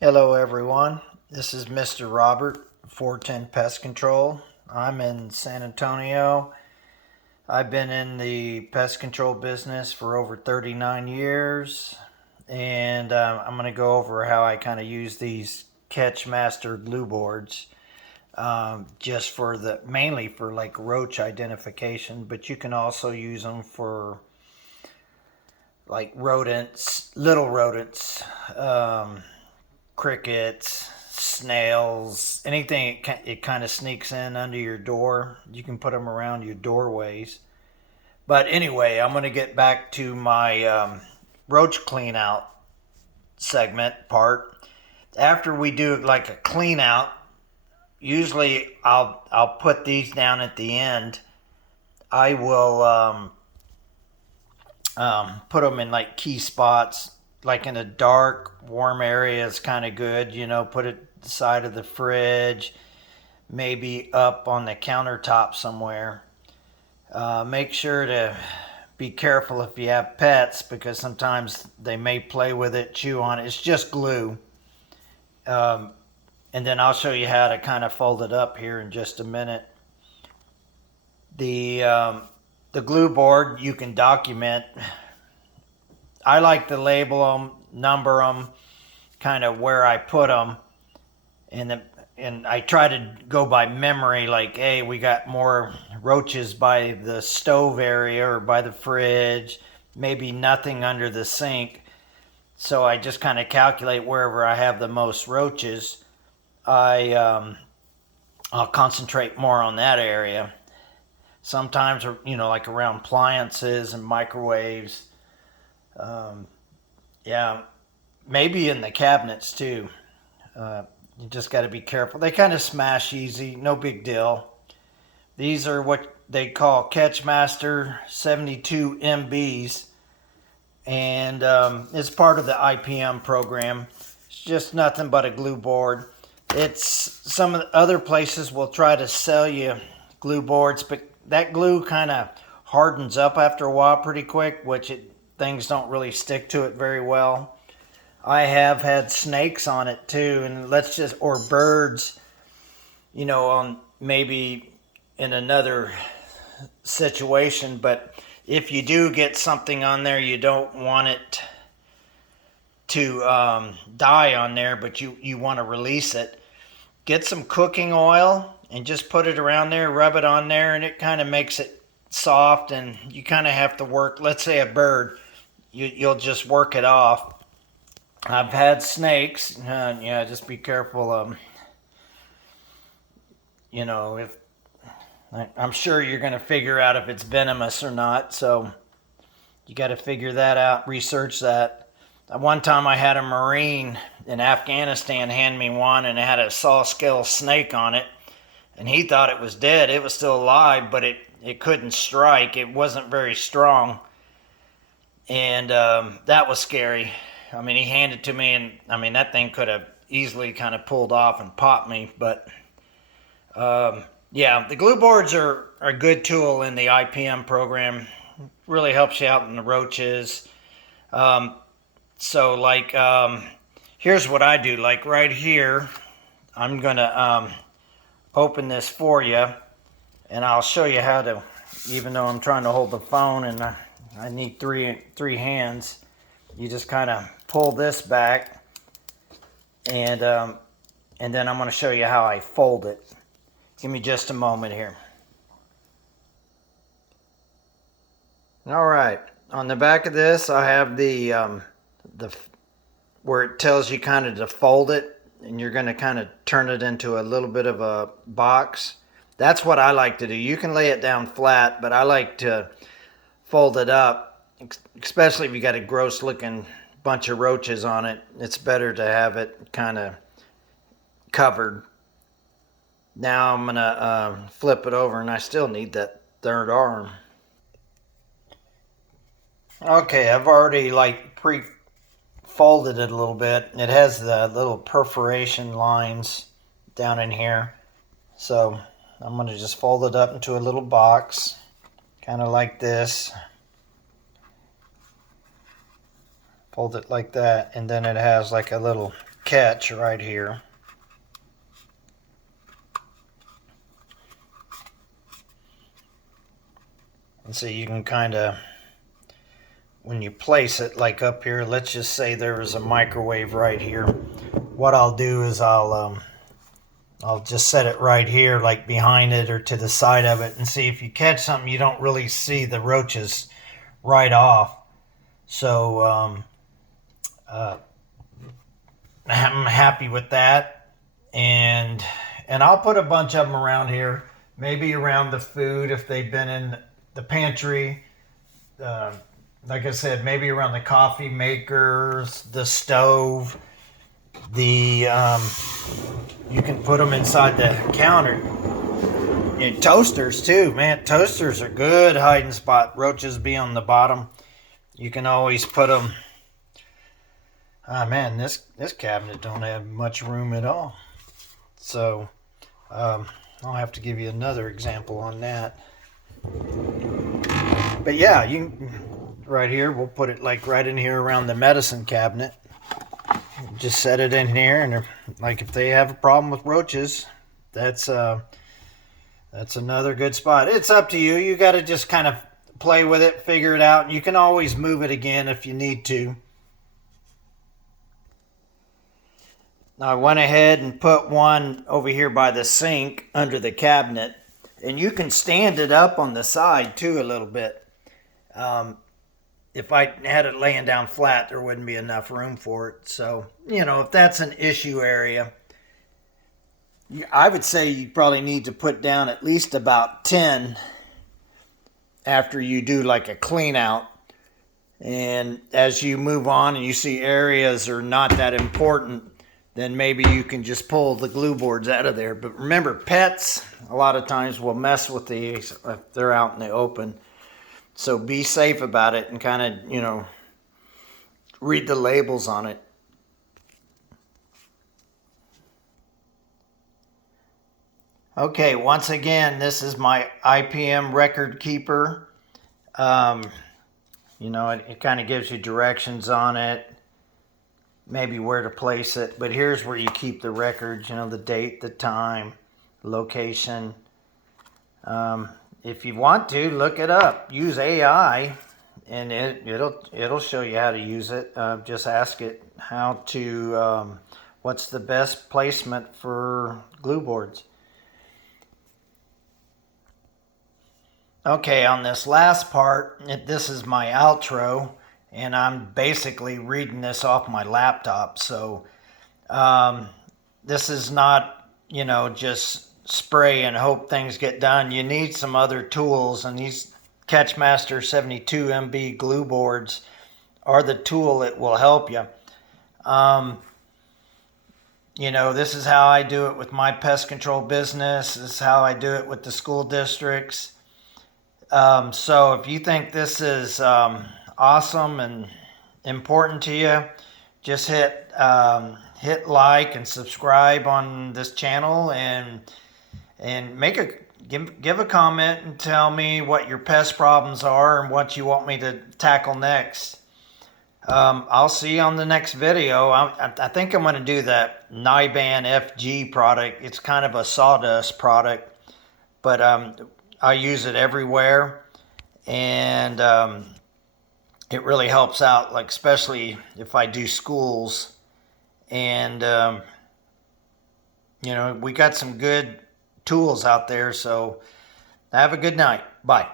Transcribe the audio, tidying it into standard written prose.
Hello everyone, this is Mr. Robert, 410 Pest Control. I'm in San Antonio. I've been in the pest control business for over 39 years, and I'm going to go over how I kind of use these Catchmaster glue boards, just for mainly for like roach identification, but you can also use them for like rodents, little rodents, crickets, snails, anything it kind of sneaks in under your door. You can put them around your doorways. But anyway, I'm going to get back to my roach clean out segment part. After we do like a clean out, usually I'll put these down at the end. I will put them in like key spots, like in a dark, warm area is kind of good. Put it the side of the fridge, maybe up on the countertop somewhere. Make sure to be careful if you have pets, because sometimes they may play with it, chew on it. It's just glue. And then I'll show you how to kind of fold it up here in just a minute. The glue board, you can document. I like to label them, number them, kind of where I put them, and I try to go by memory. Like, hey, we got more roaches by the stove area or by the fridge, maybe nothing under the sink. So I just kind of calculate wherever I have the most roaches. I'll concentrate more on that area. Sometimes, like around appliances and microwaves. Yeah, maybe in the cabinets too. You just got to be careful. They kind of smash easy, no big deal. These are what they call Catchmaster 72MBs, and it's part of the IPM program. It's just nothing but a glue board. It's some of the other places will try to sell you glue boards, but that glue kind of hardens up after a while pretty quick, things don't really stick to it very well. I have had snakes on it too, and or birds, on maybe in another situation. But if you do get something on there, you don't want it to die on there, but you want to release it. Get some cooking oil and just put it around there, rub it on there, and it kind of makes it soft. And you kind of have to work, let's say a bird, you'll just work it off. I've had snakes. Just be careful. If I'm sure you're going to figure out if it's venomous or not. So you got to figure that out, research that. One time I had a Marine in Afghanistan hand me one, and it had a saw scale snake on it. And he thought it was dead. It was still alive, but it couldn't strike. It wasn't very strong. And that was scary. I mean, he handed it to me, and that thing could have easily kind of pulled off and popped me. But yeah, the glue boards are a good tool in the IPM program. Really helps you out in the roaches. So like, here's what I do. Like right here, I'm gonna open this for you, and I'll show you how to. Even though I'm trying to hold the phone and I need three hands, you just kind of pull this back, and then I'm going to show you how I fold it. Give me just a moment here. All right, on the back of this I have the where it tells you kind of to fold it, and you're going to kind of turn it into a little bit of a box. That's what I like to do. You can lay it down flat, but I like to fold it up, especially if you got a gross looking bunch of roaches on it. It's better to have it kind of covered. Now I'm gonna flip it over, and I still need that third arm. Okay, I've already like pre-folded it a little bit. It has the little perforation lines down in here, so I'm gonna just fold it up into a little box, kind of like this. Fold it like that, and then it has like a little catch right here. And so you can kind of, when you place it, like up here, let's just say there was a microwave right here. What I'll do is I'll just set it right here, like behind it or to the side of it, and see if you catch something, you don't really see the roaches right off. So I'm happy with that, and I'll put a bunch of them around here, maybe around the food if they've been in the pantry. Like I said, maybe around the coffee makers, the stove, you can put them inside the counter. And toasters too, man. Toasters are good hiding spot. Roaches be on the bottom. You can always put them. Ah, man, this cabinet don't have much room at all. So I'll have to give you another example on that. But yeah, right here, we'll put it like right in here around the medicine cabinet. Just set it in here, and like if they have a problem with roaches, that's another good spot. It's up to you. You got to just kind of play with it, figure it out. You can always move it again if you need to. Now I went ahead and put one over here by the sink under the cabinet, and you can stand it up on the side too a little bit. If I had it laying down flat, there wouldn't be enough room for it. So, if that's an issue area, I would say you probably need to put down at least about 10 after you do like a clean out. And as you move on and you see areas are not that important, then maybe you can just pull the glue boards out of there. But remember, pets a lot of times will mess with these if they're out in the open. So be safe about it and kind of, read the labels on it. Okay, once again, this is my IPM Record Keeper. It kind of gives you directions on it, maybe where to place it. But here's where you keep the records, the date, the time, location. If you want to, look it up. Use AI, and it'll show you how to use it. Just ask it what's the best placement for glue boards. Okay, on this last part, this is my outro, and I'm basically reading this off my laptop. So this is not, just spray and hope things get done. You need some other tools, and these Catchmaster 72MB glue boards are the tool that will help you. This is how I do it with my pest control business. This is how I do it with the school districts. So if you think this is awesome and important to you, just hit like and subscribe on this channel, and give a comment and tell me what your pest problems are and what you want me to tackle next. I'll see you on the next video. I think I'm going to do that Nyban FG product. It's kind of a sawdust product, but I use it everywhere, and it really helps out, like especially if I do schools. And we got some good tools out there. So have a good night. Bye.